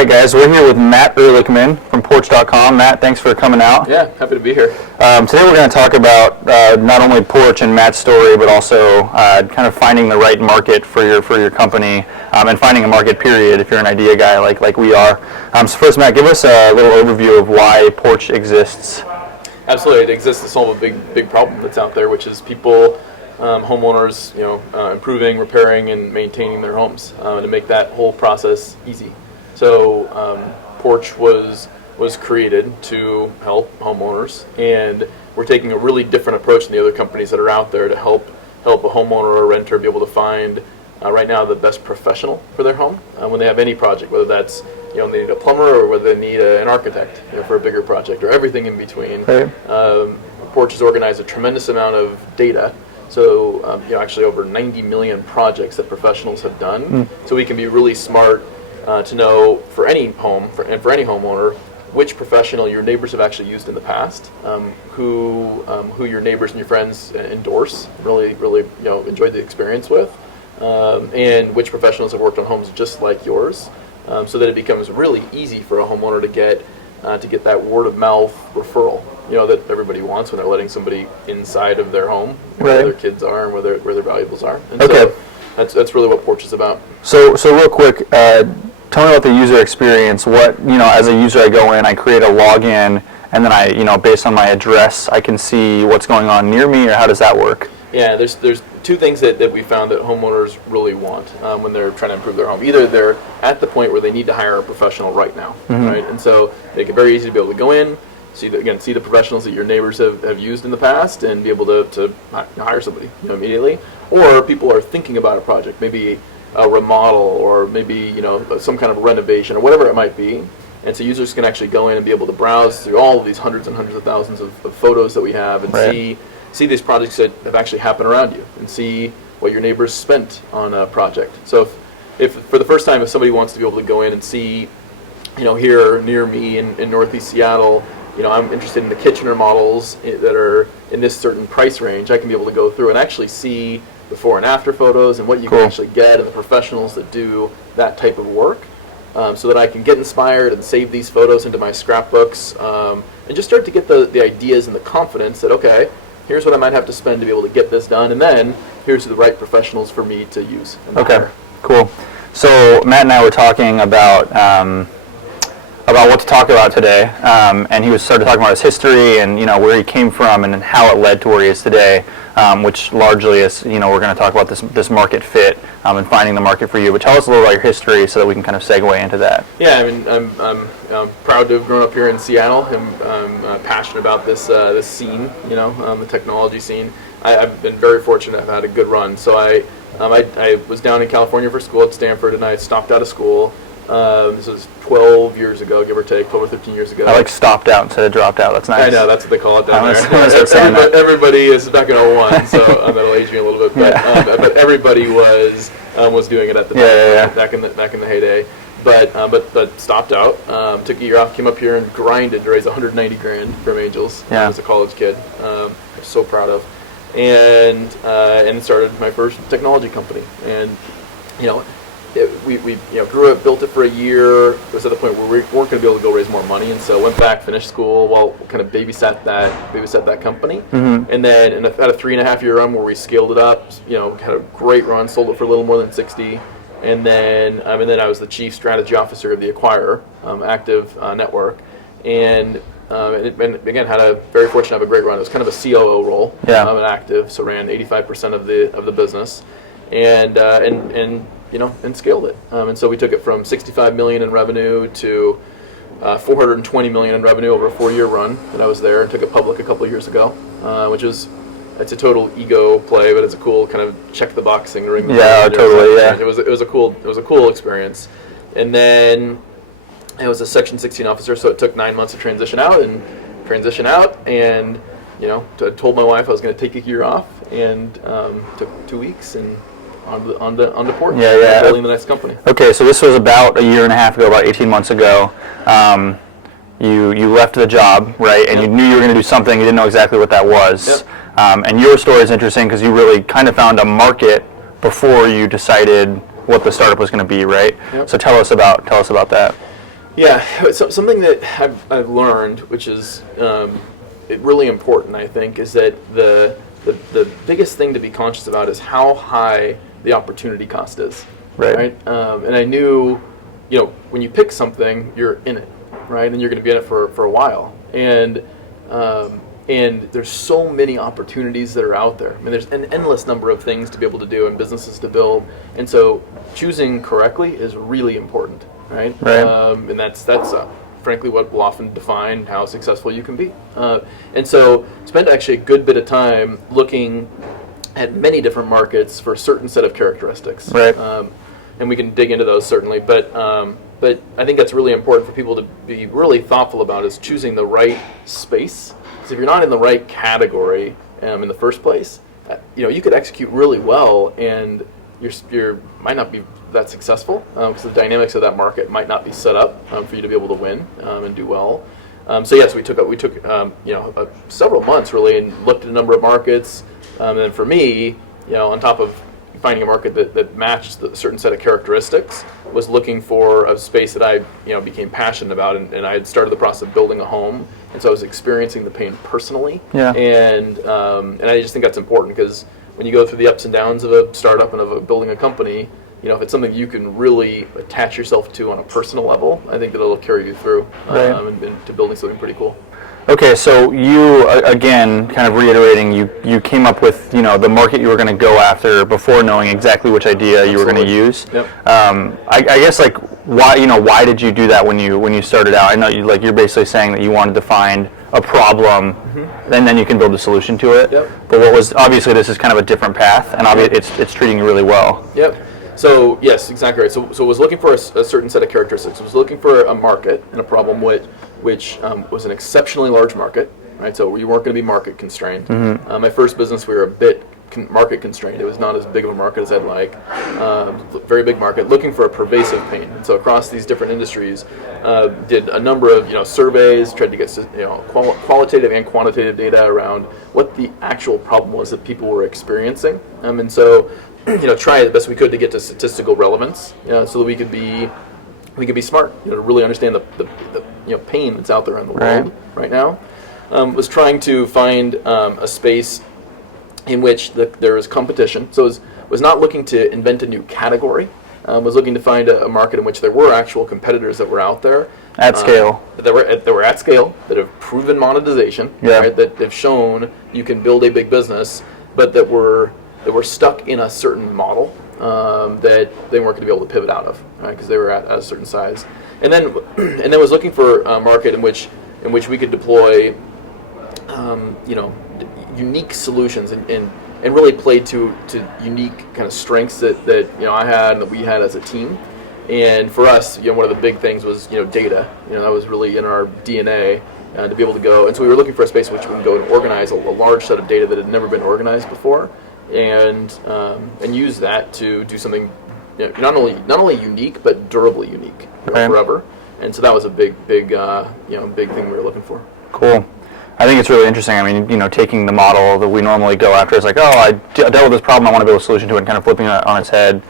right, guys, we're here with Matt Ehrlichman from Porch.com. Matt, thanks for coming out. Yeah, happy to be here. Today we're going to talk about not only Porch and Matt's story, but also kind of finding the right market for your company and finding a market, period, if you're an idea guy like we are. So first, Matt, give us a little overview of why Porch exists. Absolutely, it exists to solve a big problem that's out there, which is people, homeowners, improving, repairing, and maintaining their homes, and to make that whole process easy. So Porch was created to help homeowners, and we're taking a really different approach than the other companies that are out there to help a homeowner or a renter be able to find right now the best professional for their home when they have any project, whether that's they need a plumber or whether they need an architect for a bigger project or everything in between. Okay. Porch has organized a tremendous amount of data. So actually over 90 million projects that professionals have done. So we can be really smart to know for any home and for any homeowner which professional your neighbors have actually used in the past, who your neighbors and your friends endorse, really enjoyed the experience with, and which professionals have worked on homes just like yours, so that it becomes really easy for a homeowner to get that word of mouth referral, that everybody wants when they're letting somebody inside of their home, where their kids are and where their valuables are. And okay. So that's really what Porch is about. So real quick, tell me about the user experience. What, as a user, I go in, I create a login, and then I, based on my address, I can see what's going on near me, or how does that work? Yeah, there's two things that we found that homeowners really want when they're trying to improve their home. Either they're at the point where they need to hire a professional right now, right? And so make it very easy to be able to go in, see the professionals that your neighbors have used in the past, and be able to hire somebody immediately. Or people are thinking about a project, maybe a remodel, or maybe some kind of renovation, or whatever it might be. And so users can actually go in and be able to browse through all of these hundreds and hundreds of thousands of photos that we have, and see these projects that have actually happened around you, and see what your neighbors spent on a project. So if for the first time, if somebody wants to be able to go in and see, here near me in Northeast Seattle, I'm interested in the kitchen remodels that are in this certain price range, I can be able to go through and actually see before and after photos and what you can actually get, and the professionals that do that type of work, so that I can get inspired and save these photos into my scrapbooks, and just start to get the ideas and the confidence that, okay, here's what I might have to spend to be able to get this done, and then here's the right professionals for me to use. Okay, cool. So Matt and I were talking about what to talk about today, and he started talking about his history and where he came from and how it led to where he is today, which largely is we're going to talk about this market fit and finding the market for you. But tell us a little about your history so that we can kind of segue into that. Yeah, I mean, I'm proud to have grown up here in Seattle. I'm passionate about this scene, the technology scene. I've been very fortunate. I've had a good run. So I was down in California for school at Stanford, and I stopped out of school. This was 12 years ago, give or take, 12 or 13 years ago. I like stopped out instead of dropped out. That's nice. I know, that's what they call it down there. Everybody is back in 01, so that'll age me a little bit. But everybody was doing it at the time, back in the heyday. But stopped out, took a year off, came up here and grinded to raise $190,000 from Angels as a college kid. I'm so proud of, and started my first technology company. And we grew it, built it for a year. It was at the point where we weren't going to be able to go raise more money, and so went back, finished school, while kind of babysat that company. And then had a 3.5-year run where we scaled it up. Had a great run, sold it for a little more than 60. And then I was the chief strategy officer of the acquirer, Active Network, and again had very fortunate to have a great run. It was kind of a COO role at Active, so ran 85% of the business, and scaled it. And so we took it from $65 million in revenue to $420 million in revenue over a 4-year run. And I was there and took it public a couple of years ago, it's a total ego play, but it's a cool kind of check the box thing to ring the bell. Yeah, totally. Yeah, it was a cool experience. And then I was a Section 16 officer, so it took 9 months to transition out, and I told my wife I was going to take a year off, and took 2 weeks and on to Porch. Building the next company. Okay, so this was about a year and a half ago, about 18 months ago. You left the job, right? And you knew you were going to do something. You didn't know exactly what that was. And your story is interesting because you really kind of found a market before you decided what the startup was going to be, right? So tell us about that. Yeah, so something that I've learned, which is really important, I think, is that the biggest thing to be conscious about is how high the opportunity cost is. Right. And I knew, when you pick something, you're in it, right? And you're going to be in it for a while. And there's so many opportunities that are out there. I mean, there's an endless number of things to be able to do and businesses to build. And so choosing correctly is really important, right? And that's frankly what will often define how successful you can be. And so spent actually a good bit of time looking at many different markets for a certain set of characteristics. Right. And we can dig into those certainly, but I think that's really important for people to be really thoughtful about is choosing the right space. Because if you're not in the right category in the first place, you could execute really well and you might not be that successful because the dynamics of that market might not be set up for you to be able to win and do well. So yes, we took several months really and looked at a number of markets. And then for me, on top of finding a market that matched a certain set of characteristics, was looking for a space that I became passionate about, and I had started the process of building a home, and so I was experiencing the pain personally. Yeah. And I just think that's important because when you go through the ups and downs of a startup and of building a company, if it's something you can really attach yourself to on a personal level, I think that it'll carry you through and to building something pretty cool. Okay, so you, again, kind of reiterating, you came up with, the market you were going to go after before knowing exactly which idea you were going to use. Yep. I guess, why did you do that when you started out? I know you're basically saying that you wanted to find a problem, and then you can build a solution to it. Yep. But obviously this is kind of a different path, and it's treating you really well. Yep. So yes, exactly right. So I was looking for a certain set of characteristics. I was looking for a market and a problem which was an exceptionally large market, right? So we weren't going to be market constrained. My first business, we were a bit market constrained. It was not as big of a market as I'd like. Very big market, looking for a pervasive pain. And so across these different industries, did a number of surveys, tried to get qualitative and quantitative data around what the actual problem was that people were experiencing. And so try the best we could to get to statistical relevance, so that we could be smart, to really understand the pain that's out there in the world right now. Was trying to find a space in which there was competition. So was not looking to invent a new category. Was looking to find a market in which there were actual competitors that were out there at scale. That were at scale, that have proven monetization, right? That have shown you can build a big business, but that were stuck in a certain model that they weren't going to be able to pivot out of, right? Because they were at a certain size, and then was looking for a market in which we could deploy, unique solutions and really play to unique kind of strengths that I had and that we had as a team. And for us, one of the big things was data. That was really in our DNA. To be able to go, and so we were looking for a space in which we can go and organize a large set of data that had never been organized before. And use that to do something not only unique but durably unique forever. And so that was a big thing we were looking for. Cool. I think it's really interesting. I mean, taking the model that we normally go after, it's like, I dealt with this problem, I want to build a solution to it, and kind of flipping it on its head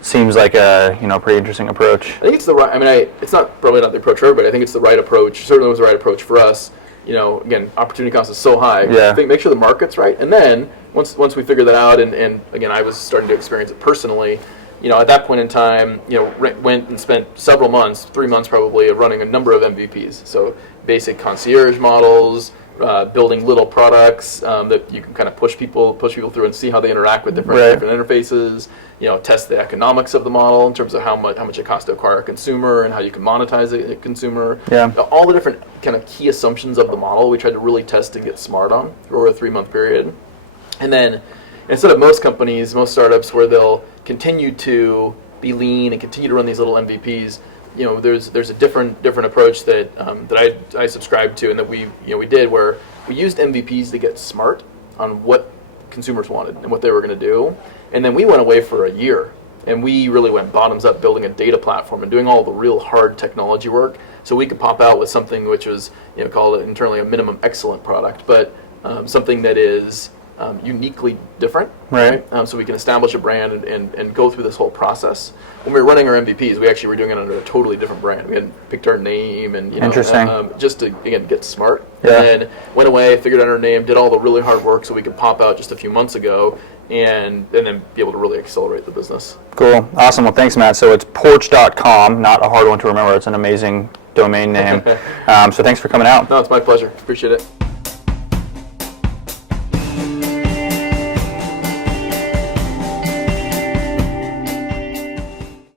seems like a pretty interesting approach. I think it's the right. I mean, it's probably not the approach for everybody. I think it's the right approach. Certainly was the right approach for us. Again, opportunity cost is so high. Yeah. Make sure the market's right, and then once we figure that out, and again, I was starting to experience it personally. At that point in time, went and spent several months, 3 months probably, of running a number of MVPs. So basic concierge models, building little products that you can kind of push people through and see how they interact with different interfaces. Test the economics of the model in terms of how much it costs to acquire a consumer and how you can monetize a consumer. Yeah. All the different kind of key assumptions of the model we tried to really test and get smart on over a 3-month period. And then instead of most startups where they'll continue to be lean and continue to run these little MVPs, there's a different approach that I subscribe to, and that we did, where we used MVPs to get smart on what consumers wanted and what they were going to do, and then we went away for a year and we really went bottoms up, building a data platform and doing all the real hard technology work, so we could pop out with something which was called internally a minimum excellent product, but something that is uniquely different. Right. So we can establish a brand and go through this whole process. When we were running our MVPs, we actually were doing it under a totally different brand. We hadn't picked our name and Interesting. Just to again get smart. Yeah. And then went away, figured out our name, did all the really hard work so we could pop out just a few months ago, and then be able to really accelerate the business. Cool. Awesome. Well, thanks, Matt. So it's porch.com, not a hard one to remember. It's an amazing domain name. So thanks for coming out. No, it's my pleasure. Appreciate it.